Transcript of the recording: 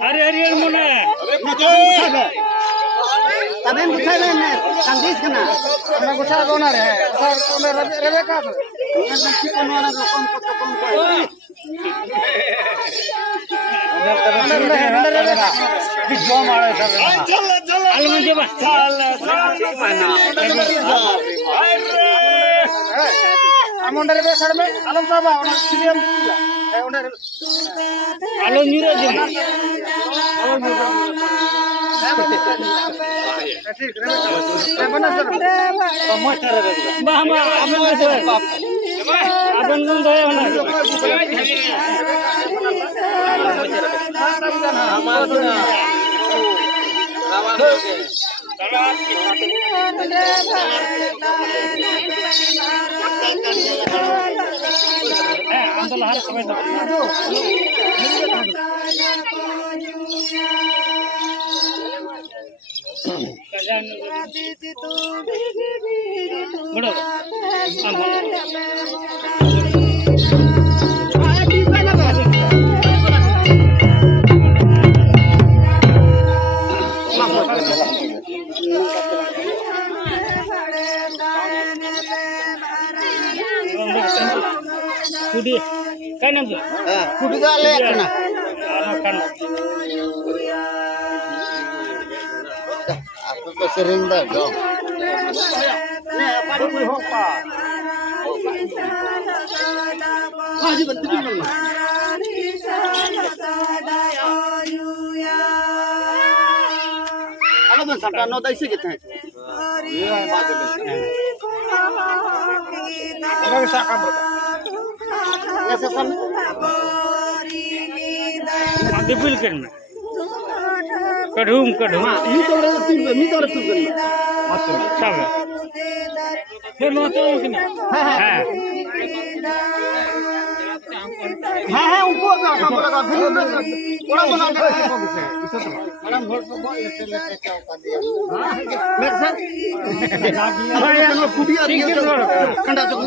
अरे अरे मुने तबेन गुछाय में संदेश कना हमरा गुछा कोना रे ओने रेबे का एकदम चिकन वाला कम जो मारे चल चल अलमन जे बा अमोंडे रे सर में आलम साहब ओना सीएम ए ओने आलो नीरो जे ठीक रे बना सर मोटर रे बाहमा आपन से आपन गुन दे होना अंदर हर समय बड़ो कुडी काय नाम कुडी गाले कना आपको तो सरिंदा दो ने पानी कोई होपा हाजी बंद की मम्मा अरे बस सटा नो दैसे कितने ये बात है अरे साका बता ऐसे सब दिपिल करना कढूम कढूम मी तो तू करना अच्छा सब फिर मातो कि नहीं हां हां उनको काम लगा फिर थोड़ा बना के मैडम वोट को लेते चौका दिया मेरे साथ अरे यार कुटिया दिया कंडा चुक